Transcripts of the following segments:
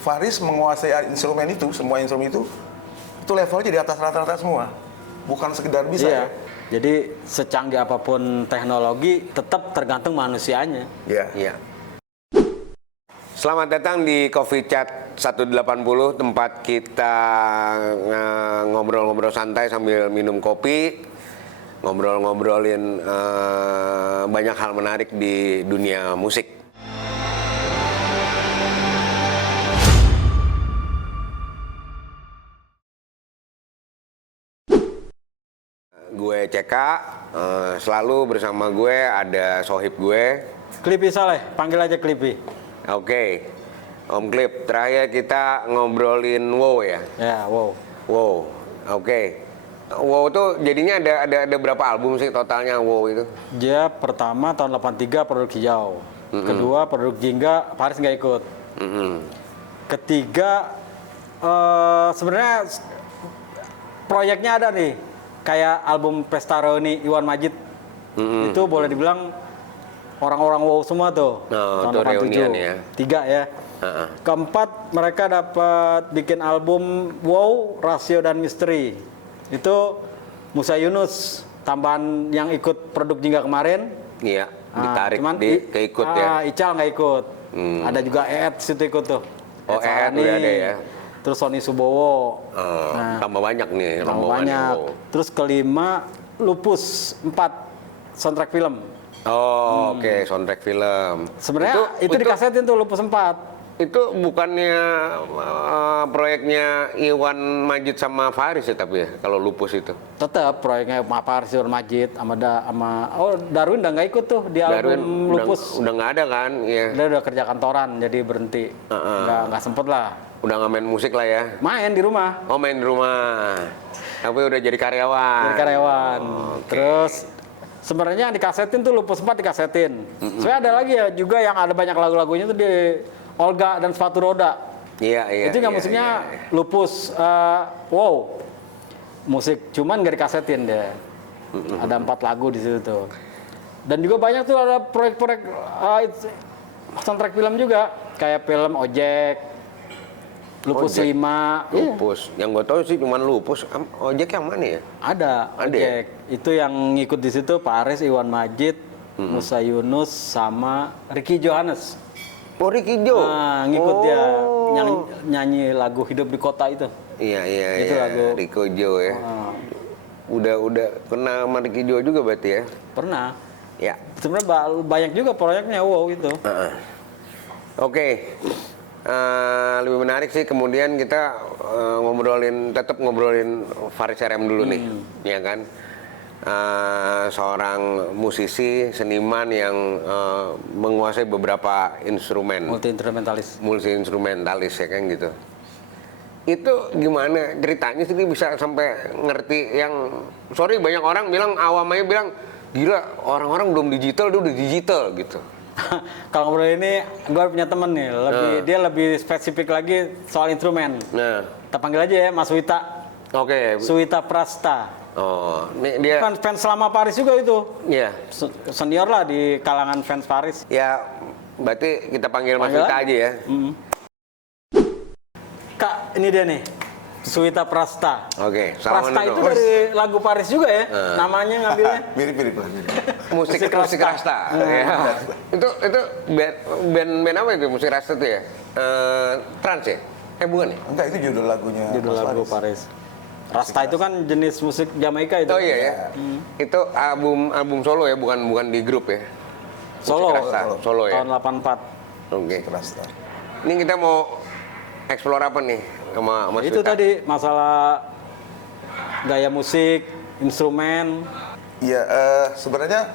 Faris menguasai instrumen itu, semua instrumen itu levelnya di atas rata-rata semua. Bukan sekedar bisa ya. Jadi secanggih apapun teknologi tetap tergantung manusianya. Iya. Selamat datang di Coffee Chat 180, tempat kita ngobrol-ngobrol santai sambil minum kopi, ngobrolin banyak hal menarik di dunia musik. Gue CK, selalu bersama gue ada sohib gue. Klipi Saleh, panggil aja Klipi. Oke, Om Klip, terakhir kita ngobrolin WoW ya? Ya, wow. WoW, oke. WoW tuh jadinya ada berapa album sih totalnya WoW itu? Dia pertama tahun 83 produk hijau. Kedua produk jingga, Faris nggak ikut. Ketiga, sebenarnya proyeknya ada nih. Kayak album Pesta Reuni Iwan Majid. Itu boleh dibilang orang-orang WoW semua tuh. Tahun 87. Ya. 3 ya. Keempat, mereka dapat bikin album WoW, Rasio dan Misteri. Itu Musa Yunus, tambahan yang ikut produk jingga kemarin. Iya, ditarik, keikut ya. Ical nggak ikut. Ada juga Eet situ ikut tuh. Oh, Eet udah ada ya. Terus Sony Subowo. Tambah banyak nih. Tambah banyak. Terus kelima, Lupus 4, soundtrack film. Oh, oke, soundtrack film. Sebenarnya itu dikasetin tuh Lupus 4. Itu bukannya proyeknya Iwan Majid sama Faris ya, tapi ya kalau Lupus itu? Tetap proyeknya Faris, Iwan Majid sama Darwin udah nggak ikut tuh di album Lupus. Udah nggak ada kan? Iya. Dia udah kerja kantoran, jadi berhenti. Nggak sempet lah. Udah nggak main musik lah ya? Main di rumah. Oh, main di rumah. Tapi udah jadi karyawan. Terus sebenarnya yang dikasetin tuh Lupus 4 dikasetin. Soalnya ada lagi ya juga yang ada banyak lagu-lagunya tuh di Olga dan Sepatu Roda. Iya. Itu nggak musiknya Lupus, wow. Musik cuman nggak dikasetin deh. Ada 4 lagu di situ tuh. Dan juga banyak tuh ada proyek-proyek soundtrack film juga. Kayak film Ojek. Lupus 5. Lupus. Yang gue tahu sih cuma Lupus. Ojek yang mana ya? Ada Ojek. Ya? Itu yang ngikut di situ Faris, Iwan Majid, Musa Yunus sama Ricky Johannes. Oh, Ricky Jo. Ngikut dia nyanyi lagu Hidup di Kota itu. Iya. Itu lagu Ricky Jo ya. Udah pernah sama Ricky Jo juga berarti ya? Pernah. Ya. Sebenarnya banyak juga proyeknya WoW itu. Oke. Lebih menarik sih kemudian kita tetap ngobrolin Faris RM dulu nih, ya kan? Seorang musisi, seniman yang menguasai beberapa instrumen. Multi-instrumentalis ya kan gitu. Itu gimana ceritanya sih bisa sampai ngerti yang, sorry banyak orang bilang, awamnya bilang, gila orang-orang belum digital, dia udah digital gitu. Kalau ngobrol ini, gue punya temen nih, dia lebih spesifik lagi soal instrumen. Kita panggil aja ya Mas Wita. Oke. Suwita Prasta. Oh, ini dia kan fans lama Faris juga itu. Iya. Senior lah di kalangan fans Faris. Ya, berarti kita panggil Mas Wita aja ya. Kak, ini dia nih. Suwita Prasta. Oke, Prasta itu dari lagu Faris juga ya, namanya ngambilnya. Mirip. Musik Rasta. Ya. Itu band apa itu musik Rasta itu ya? Trans ya? Bukan ya? Enggak, itu judul lagunya. Judul lagu Faris. Rasta itu kan jenis musik Jamaika itu. Oh iya ya. Itu album solo ya, bukan di grup ya? Solo ya. Tahun 84. Oke. Rasta. Ini kita mau explore apa nih? Sama Mas itu Wita. tadi masalah gaya musik, instrumen. Iya, sebenarnya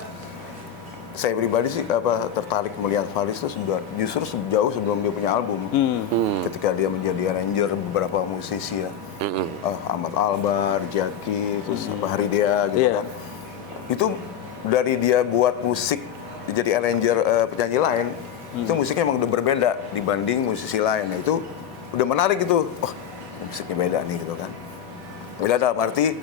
saya pribadi sih tertarik melihat Faris itu justru jauh sebelum dia punya album. Ketika dia menjadi arranger beberapa musisi ya, Ahmad Albar, Jaki, terus Hari Dia gitu kan. Itu dari dia buat musik jadi arranger penyanyi lain, itu musiknya emang udah berbeda dibanding musisi lain. Nah, itu udah menarik gitu, musiknya beda nih gitu kan. Beda dalam arti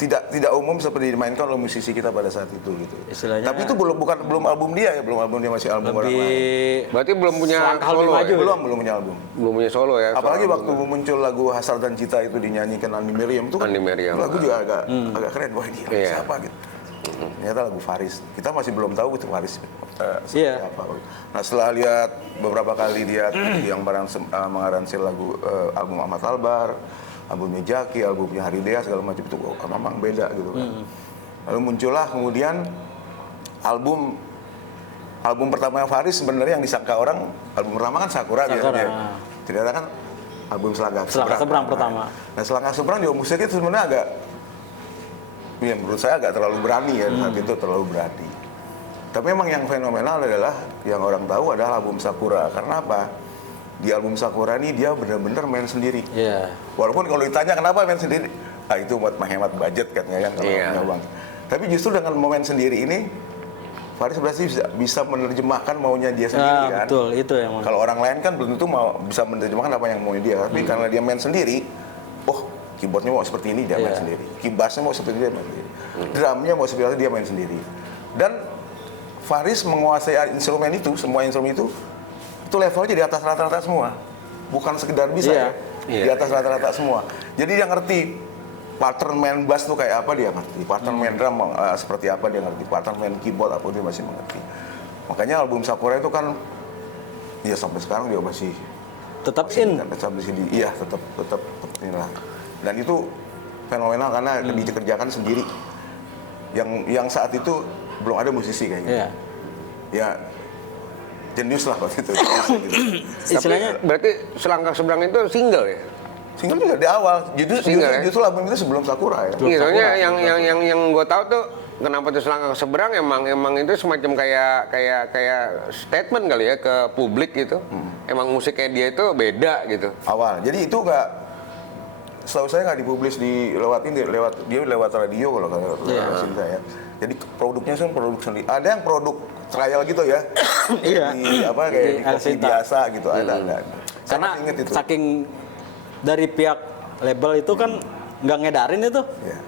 tidak umum seperti dimainkan oleh musisi kita pada saat itu gitu. Istilahnya Tapi itu belum album dia ya, belum album dia, masih album orang lain. lebih Berarti belum punya selangkah lebih solo maju. ya? Belum punya album. Belum punya solo ya? Apalagi soal waktu muncul lagu Hasrat dan Cita itu dinyanyikan Andi Meriam itu kan Andi Meriam. lagu juga agak keren. Wah ini lagu Iya. siapa gitu. Ternyata lagu Faris. Kita masih belum tahu itu Faris seperti Iya. apa. Nah setelah lihat beberapa kali dia yang mengaransemen lagu album Ahmad Albar, albumnya Jaki, albumnya Hari Dea segala macam itu memang beda gitu kan. Lalu muncullah kemudian album pertama Faris sebenarnya yang disangka orang album pertama kan Sakura biasanya. Ternyata kan album Selangkah Seberang pertama. Nah Selangkah Seberang juga musiknya itu sebenarnya agak, ya menurut saya agak terlalu berani ya saat itu, terlalu berani. Tapi memang yang fenomenal adalah yang orang tahu adalah album Sakura. Karena apa? Di album Sakura ini dia benar-benar main sendiri. Iya. Walaupun kalau ditanya kenapa main sendiri, itu buat menghemat budget katanya kan kalau Iya. punya uang. Tapi justru dengan momen sendiri ini, Faris berarti bisa menerjemahkan maunya dia sendiri kan. Betul, itu yang Kalau orang lain kan belum tentu bisa menerjemahkan apa yang maunya dia. Tapi karena dia main sendiri, keyboardnya mau seperti ini dia main sendiri, keybassnya mau seperti ini dia main sendiri, drumnya mau seperti itu dia main sendiri. Dan Faris menguasai instrumen itu, semua instrumen itu levelnya di atas rata-rata semua, bukan sekedar bisa ya, di atas rata-rata semua. Jadi dia ngerti pattern main bass tuh kayak apa dia ngerti, pattern main drum seperti apa dia ngerti, pattern main keyboard apa dia masih mengerti. Makanya album Sakura itu kan, ya sampai sekarang dia masih tetap in. Iya tetap inilah. Dan itu fenomenal karena dikerjakan sendiri. Yang saat itu belum ada musisi kayak gitu. Iya. Ya jenius lah waktu itu. Istilahnya Berarti Selangkah Seberang itu single ya? Single juga di awal. Single ya? Justru album itu sebelum Sakura ya. Iya, soalnya yang gue tahu tuh kenapa tuh Selangkah Seberang emang itu semacam kayak statement kali ya ke publik gitu. Emang musiknya dia itu beda gitu. Awal. Jadi itu setahu saya nggak dipublis lewat radio kalau kata Sinta ya. Jadi produknya kan produk sendiri. Ada yang produk trial gitu ya. Iya. Kayak di kopi Sinta. biasa gitu ada. Karena Saya inget itu. saking dari pihak label itu kan nggak ngedarin itu Iya.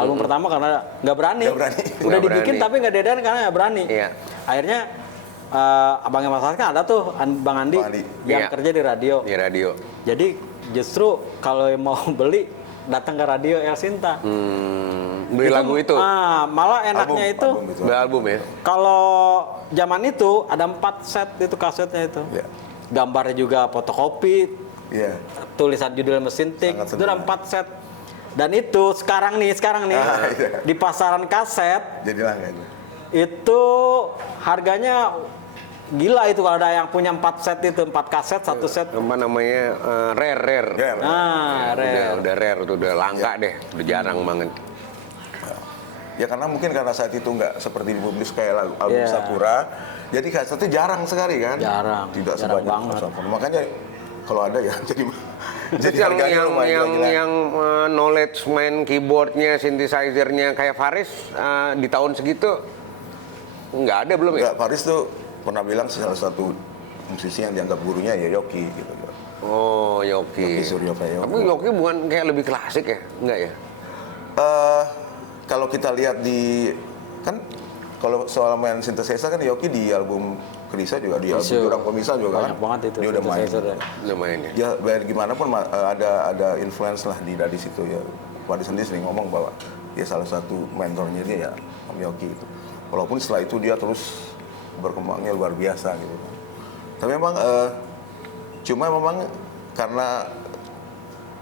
album pertama karena nggak berani. Nggak berani. Udah Nggak dibikin berani. tapi nggak diedarin karena nggak berani. Iya. Akhirnya abangnya Mas Hasan kan ada tuh Bang Andi, Bang Andi. yang Iya. kerja di radio. Di radio. Jadi justru kalau mau beli datang ke radio El Sinta. Beli lagu itu. Malah enaknya itu Beli album ya. kalau zaman itu ada 4 set itu kasetnya itu. Iya. Gambarnya juga fotokopi, Iya. tulisan judul mesin tik, Sangat itu ada 4 set. Dan itu sekarang nih iya. di pasaran kaset Jadi langka itu. itu harganya gila itu kalau ada yang punya 4 set itu, 4 kaset, 1 set. Apa namanya? Rare. Rare. Rare. Udah rare, udah langka deh, udah jarang banget. Ya karena mungkin karena saat itu nggak seperti dipublis kayak album Iya. Sakura, jadi kaset itu jarang sekali kan? Jarang, Tidak jarang sebanyak banget. Sakura. Makanya kalau ada ya jadi Terus harganya lumayan gila-gilaan. yang knowledge main keyboardnya, synthesizer-nya kayak Faris di tahun segitu nggak ada belum ya? Enggak, Faris tuh pernah bilang salah satu musisi yang dianggap gurunya ya Yoki gitu. Oh, Yoki. Yoki Suryo Prayogo. Tapi Yoki bukan kayak lebih klasik ya? Enggak ya? Kalau kita lihat kan kalau soal main synthesizer kan Yoki di album Krisa juga, di album Isu. Jurang Pemisah juga Banyak kan. banget itu Dia udah main. synthesizer ya. Lumayan ya. Ya biar gimana pun ada influence lah dari situ ya. Faris sendiri sering ngomong bahwa dia salah satu mentornya dia ya Om Yoki itu. Walaupun setelah itu dia terus berkembangnya luar biasa gitu. Tapi memang cuma memang karena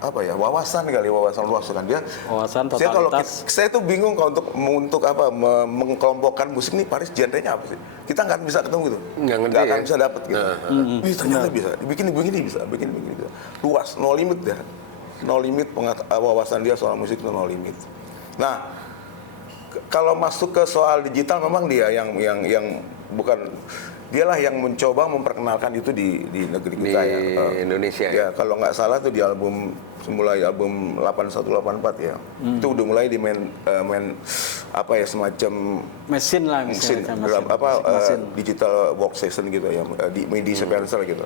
wawasan luas kan dia. Wawasan Saya totalitas. saya tuh bingung kalau untuk mengkelompokkan musik nih Faris genrenya apa sih? Kita nggak bisa ketemu gitu. Nggak ngerti Nggak akan ya? bisa dapet gitu. Ternyata bisa. Bikin begini bisa. Luas, no limit dah. No limit wawasan dia soal musik itu no limit. Nah, kalau masuk ke soal digital memang dia yang bukan dialah yang mencoba memperkenalkan itu di negeri kita Di ya. Indonesia ya? Ya, kalau nggak salah tuh di mulai album 8184 ya. Itu udah mulai di main semacam Mesin lah, mesin mesin. digital workstation gitu ya, di MIDI sequencer gitu.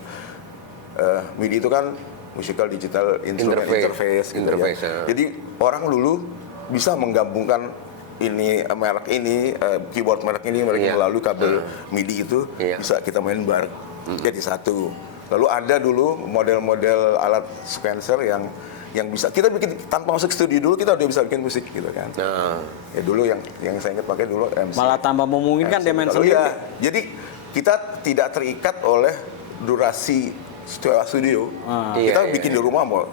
MIDI itu kan musical digital instrument interface gitu Interface, ya. ya. Jadi orang dulu bisa menggabungkan ini merek ini, keyboard merek ini Iya. melalui kabel MIDI itu Iya. bisa kita main bareng jadi satu. Lalu ada dulu model-model alat sequencer yang bisa kita bikin tanpa masuk studio dulu, kita udah bisa bikin musik gitu kan. Nah, Ya dulu yang saya ingat pakai dulu MC. Malah tambah memungkinkan dia main Lalu sendiri. ya, jadi kita tidak terikat oleh durasi studio. Kita Iya, bikin di rumah mau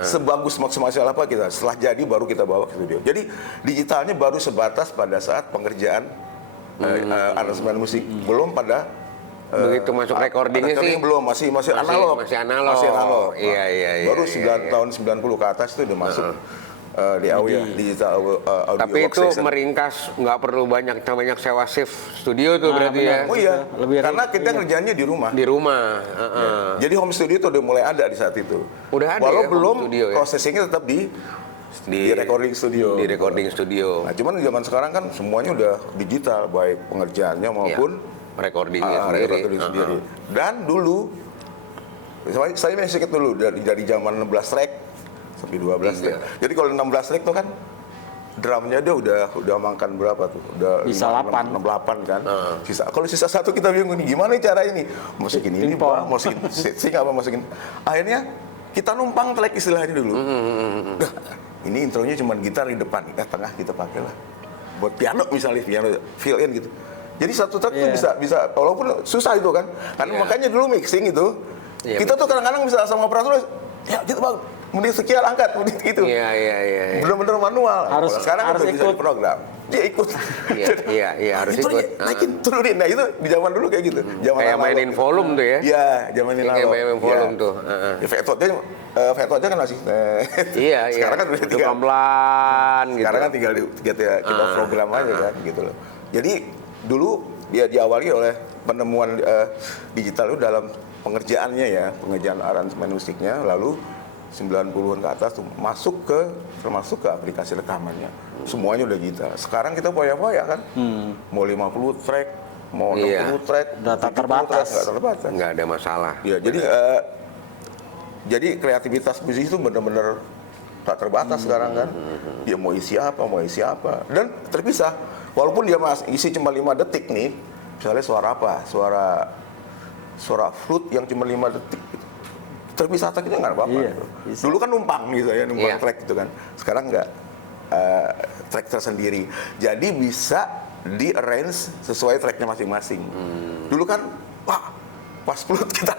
sebagus maksimal apa kita. Setelah jadi baru kita bawa ke studio. Jadi digitalnya baru sebatas pada saat pengerjaan aransemen musik, belum pada begitu masuk recordingnya sih belum, masih analog. masih analog. Masih analog. Iya, iya, iya, Baru iya, iya. tahun 90 ke atas itu udah masuk di AW ya, digital audio Tapi itu workstation. meringkas, nggak perlu banyak sewa shift studio tuh berarti benar. ya. Oh iya, Lebih karena kita kerjanya di rumah. Di rumah. Jadi home studio itu udah mulai ada di saat itu. Udah ada Walau ya, home belum studio ya? prosesingnya tetap di recording studio. Di recording studio. Nah, cuman zaman sekarang kan semuanya udah digital, baik pengerjaannya maupun Recordingnya sendiri. recording sendiri. Dan dulu saya masih ingat dulu dari zaman 16 track sampai 12 track. Jadi kalau 16 track tuh kan drumnya dia udah makan berapa tuh? Udah Bisa 8. 68 kan. Kalau sisa satu kita bingung nih gimana cara ini? Masukin ini, Pingpong. masukin sing apa masukin. Akhirnya kita numpang track istilahnya dulu. Nah, ini intronya cuma gitar di depan, tengah kita pakai lah. Buat piano misalnya, piano fill in gitu. Jadi satu track tuh bisa walaupun susah itu kan. Karena makanya dulu mixing itu kita tuh kadang-kadang bisa sama operator ya gitu Bang. Menit sekian angkat, menit gitu. Iya. Bener-bener manual. Harus- Kalau sekarang harus udah bisa ikut. diprogram. Dia ikut. Iya, harus Itu ikut. naikin, turunin. Nah itu di zaman dulu kayak gitu. Zaman Kayak analog. mainin volume tuh ya. Iya, zaman Kayak analog. mainin volume Iya. tuh. Ya, Veto-nya kan masih. Iya. Sekarang kan udah Itu tinggal. pelan gitu. Sekarang kan tinggal kita program aja kan gitu loh. Jadi dulu dia diawali oleh penemuan digital itu dalam pengerjaannya ya, pengerjaan aransemen musiknya, lalu 90-an ke atas tuh termasuk ke aplikasi rekamannya. Semuanya udah digital. Sekarang kita foya-foya kan. Mau 50 track, mau 60 track, Udah tak 70 terbatas. track, nggak terbatas. Nggak ada masalah. Ya, jadi kreativitas musik itu benar-benar tak terbatas sekarang kan. Dia mau isi apa, dan terpisah. Walaupun dia isi cuma 5 detik nih, misalnya suara apa, suara flute yang cuma 5 detik gitu. Terpisah tracknya nggak apa-apa. Iya, gitu. bisa. Dulu kan numpang gitu ya, numpang Iya. track gitu kan. Sekarang nggak, track tersendiri. Jadi bisa di-arrange sesuai tracknya masing-masing. Dulu kan, wah, pas flute kita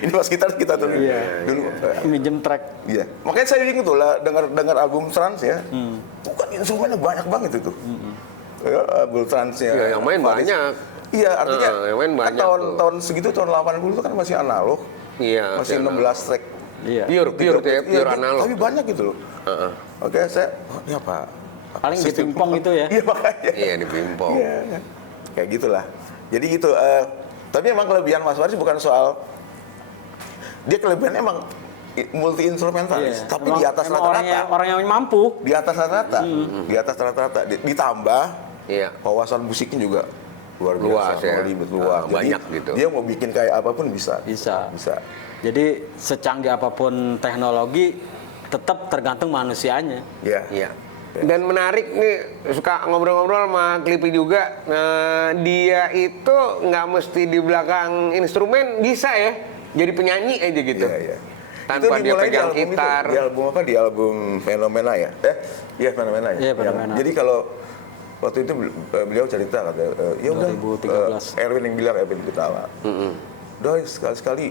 ini pas kita tuh. Iya. Dulu. Minjem track. Iya, makanya saya ingat tuh lah dengar album trans ya, bukan instrumennya banyak banget itu. Ya, album transnya. Iya, yang main Faris. banyak. Iya, artinya yang main kan banyak tahun segitu tahun 80 itu kan masih analog, Iya. masih 16 track. Iya. Pure Iya, pure analog. Tapi banyak gitu loh. Oke, saya, ini apa? Paling di Sistem- pingpong itu ya. Iya makanya. Iya di Bimpong. Iya, kayak gitulah. Jadi gitu. Tapi emang kelebihan Mas Faris bukan soal dia kelebihannya emang multi instrumentalis, Iya. tapi Emang- di atas emang rata-rata. orang yang mampu. Di atas rata-rata. Di atas rata-rata. Ditambah Iya. wawasan musiknya juga luar biasa, Luas ya. ribet luas. Jadi Banyak gitu. Dia mau bikin kayak apapun bisa. Bisa. Bisa. Jadi secanggih apapun teknologi, tetap tergantung manusianya. Iya. Iya. Dan menarik nih, suka ngobrol-ngobrol sama Clippy juga. Nah, dia itu nggak mesti di belakang instrumen, bisa ya jadi penyanyi aja gitu. Iya, iya. Tanpa Itu dia dimulai di pegang album itu. gitar. Di album apa? Di album Fenomena ya? Iya Fenomena ya. Iya, Fenomena. Jadi kalau waktu itu beliau cerita kata, ya udah 2013. Erwin yang bilang Erwin Ketawa. Udah sekali-sekali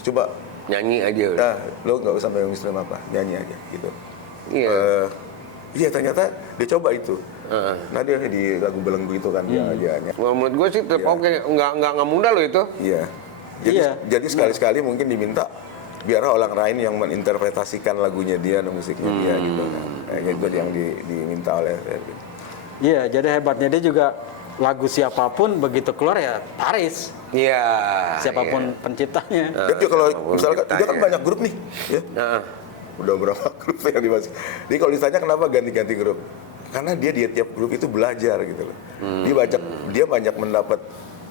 coba Nyanyi aja udah. Nah, lo nggak usah megang instrumen apa, nyanyi aja gitu. Iya. Iya ternyata dia coba itu. Nah dia di lagu belenggu itu kan dia nyanyi. Well, menurut gue sih oke, nggak mudah loh itu. Iya. Jadi, Iya. jadi sekali-sekali mungkin diminta biar orang lain yang menginterpretasikan lagunya dia dan musiknya dia gitu kan. Kayak gitu yang diminta oleh Erwin. Iya, jadi hebatnya dia juga lagu siapapun begitu keluar ya Paris. Iya. Siapapun penciptanya. Dan dia kalau misalkan dia kan ciptanya. banyak grup nih, ya. Nah, Udah berapa grup yang dimasukin. Jadi kalau ditanya kenapa ganti-ganti grup? Karena dia di tiap grup itu belajar gitu loh. Dia banyak mendapat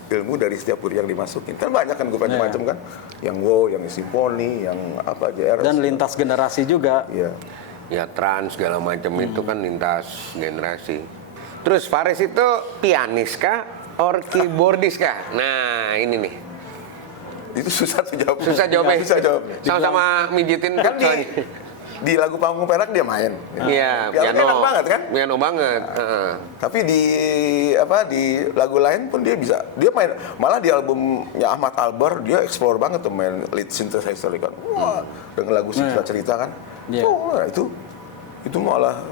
ilmu dari setiap grup yang dimasukin. Kan banyak kan grup macam-macam kan. Yang WoW, yang simfoni, yang apa JR. Dan lintas generasi juga. Iya. Ya trans segala macam itu kan lintas generasi. Terus Faris itu pianis kah or keyboardis kah? Nah ini nih. Itu susah tuh jawabnya. Susah jawabnya. Susah jawabnya. Sama-sama mijitin Kan di lagu Panggung Perak dia main. Iya, Piano enak banget kan? Piano banget. Tapi di lagu lain pun dia bisa. Dia main, malah di albumnya Ahmad Albar dia explore banget tuh main lead synthesizer kan. Wah, dengan lagu cerita kan. Iya. Wah, itu malah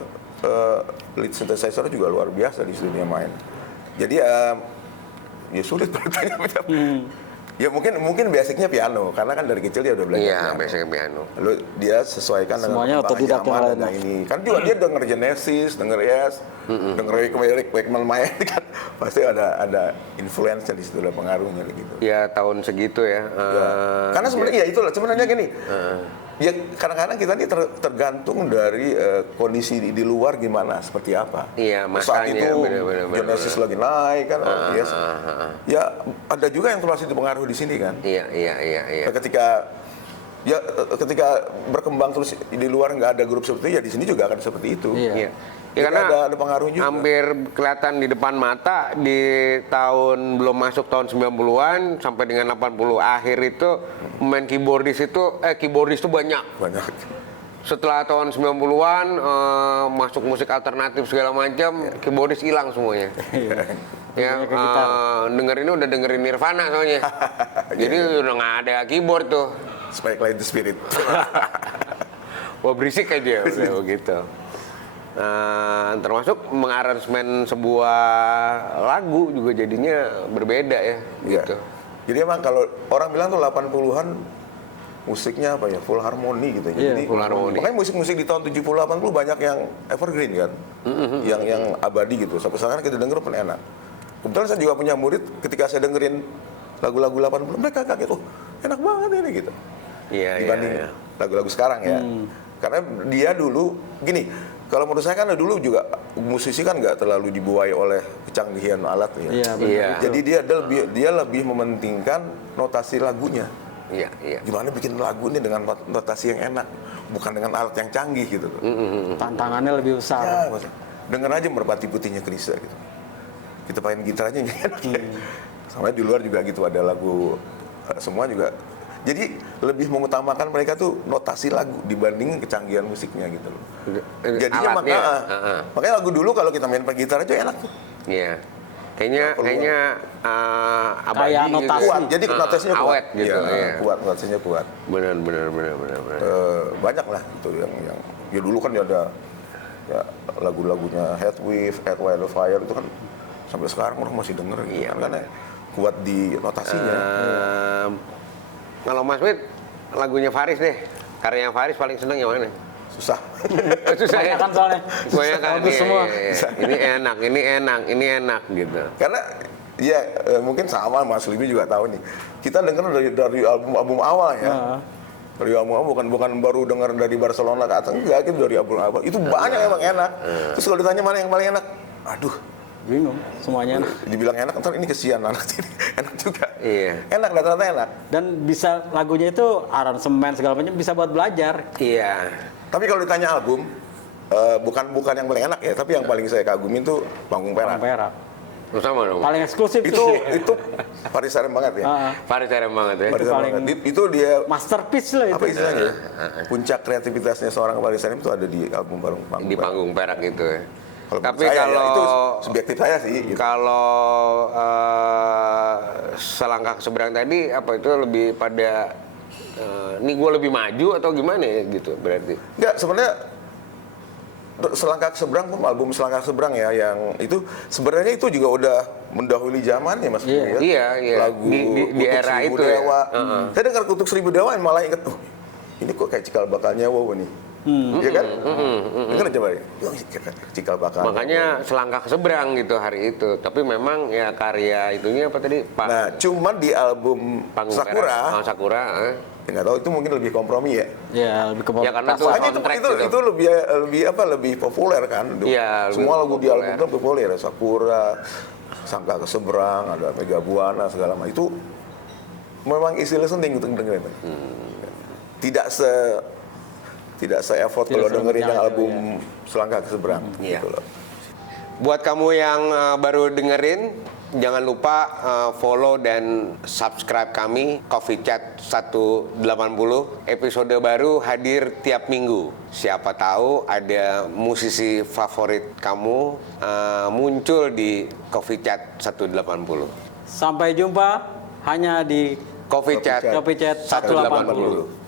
lead synthesizer juga luar biasa di situ dia main. Jadi ya sulit bertanya. Ya mungkin basicnya piano karena kan dari kecil dia udah belajar. Iya, piano. basicnya piano. Lalu dia sesuaikan Semuanya dengan otodidak yang lain. ada ini. Kan juga dia denger Genesis, denger Yes, denger Rick Wakeman main kan pasti ada influence di situ, ada pengaruhnya gitu. Ya tahun segitu ya. Ya. Karena sebenarnya ya itulah sebenarnya gini. Ya kadang-kadang kita ini tergantung dari kondisi di luar gimana, seperti apa. Iya, Saat masanya, itu bener. Genesis lagi naik kan, yes. Ya ada juga yang termasuk dipengaruhi di sini kan. Iya. Ketika berkembang terus di luar nggak ada grup seperti itu, ya di sini juga akan seperti itu. Iya. Ya, karena ada pengaruh juga. hampir kelihatan di depan mata di tahun belum masuk tahun 90-an sampai dengan 80 akhir itu main keyboardis itu banyak. Setelah tahun 90-an masuk musik alternatif segala macam, keyboardis hilang semuanya. Ya, dengerin Nirvana soalnya. Jadi udah nggak ada keyboard tuh. Spike Light the Spirit. Wah berisik aja udah begitu. Termasuk mengaransemen sebuah lagu juga jadinya berbeda ya, gitu. Jadi emang kalau orang bilang tuh 80-an musiknya apa ya, full harmoni gitu. Jadi full harmoni. Makanya musik-musik di tahun 70-80 banyak yang evergreen kan. Yang abadi gitu. Sampai sekarang kita denger pun enak. Kebetulan saya juga punya murid, ketika saya dengerin lagu-lagu 80 mereka kaget, oh enak banget ini gitu. Dibanding lagu-lagu sekarang ya. Karena dia dulu gini, kalau menurut saya kan dulu juga musisi kan nggak terlalu dibuai oleh kecanggihan alat ya. Iya. Jadi dia lebih mementingkan notasi lagunya. Iya. Gimana bikin lagu ini dengan notasi yang enak, bukan dengan alat yang canggih gitu. Tantangannya lebih besar. Ya, denger aja Merpati Putihnya Krista gitu. Kita main gitar aja enak ya. Sama di luar juga gitu ada lagu semua juga. Jadi lebih mengutamakan mereka tuh notasi lagu dibanding kecanggihan musiknya gitu loh. Jadinya makanya lagu dulu kalau kita main pakai gitar aja enak tuh. Iya. Kayaknya abadi Kayak gitu. notasi. Kuat, jadi notasinya kuat. Awet gitu. Ya, kuat, notasinya kuat. Benar. Banyak lah itu yang ya dulu kan ada ya lagu-lagunya Headwave, Earth, Wind and Fire itu kan sampai sekarang orang masih denger gitu. Karena kuat di notasinya. Kalau Mas Wid, lagunya Faris deh. Karyanya Faris paling seneng yang mana? Susah. Susah ya? Kebanyakan soalnya. Kebanyakan. Bagus semua. Ini enak gitu. Karena ya mungkin sama Mas Libi juga tahu nih. Kita denger dari album awal ya. Dari album bukan baru denger dari Barcelona ke atas, enggak, itu dari album awal. Itu banyak emang enak. Terus kalau ditanya mana yang paling enak? Aduh, Bingung semuanya. dibilang enak, ntar ini kesian anak ini. Enak juga. Iya. Enak, rata-rata enak. Dan bisa lagunya itu aransemen segala macam bisa buat belajar. Iya. Tapi kalau ditanya album, bukan yang paling enak ya, tapi yang paling saya kagumin tuh Panggung Perak. Perak. Sama dong. Paling eksklusif Itu Faris Sarem banget ya. Faris serem banget ya. Faris Sarem paling- banget. Itu dia Masterpiece lah itu. apa istilahnya? Puncak kreativitasnya seorang Faris Sarem itu ada di album Panggung Di Perak. panggung Perak gitu ya. Tapi kalau itu subjektif saya sih. Gitu. Kalau selangkah seberang tadi apa itu lebih pada ini gue lebih maju atau gimana ya gitu berarti? Enggak, sebenarnya Selangkah Seberang pun album Selangkah Seberang ya yang itu sebenarnya itu juga udah mendahului zaman ya Mas. Iya. Iya. Lagu Di Kutuk era Seribu itu ya. Dewa. Saya dengar Kutuk Seribu Dewa yang malah inget, oh ini kok kayak cikal bakalnya wow nih. Iya kan? Dengar coba ya. Cikal bakal. Makanya selangkah ke seberang gitu hari itu. Tapi memang ya karya itunya apa tadi? Pak Nah, cuma di album Panggung Sakura, Perak. Sakura. nggak tahu itu mungkin lebih kompromi ya. Ya, lebih ke Ya, karena kasar. tuh- Soalnya soundtrack itu gitu. lebih populer kan. Iya, lebih Semua lagu di album populer. itu populer. Sakura, Sangka ke Seberang, ada Mega Buana segala macam. Itu memang isi listening gitu dengerin. Tidak tidak se-effort Tidak kalau dengerin yang serupa album Selangkah ke Seberang. Iya. Gitu loh. Buat kamu yang baru dengerin, jangan lupa follow dan subscribe kami Coffee Chat 180. Episode baru hadir tiap minggu. Siapa tahu ada musisi favorit kamu muncul di Coffee Chat 180. Sampai jumpa hanya di Coffee Chat Coffee Chat 180. 180.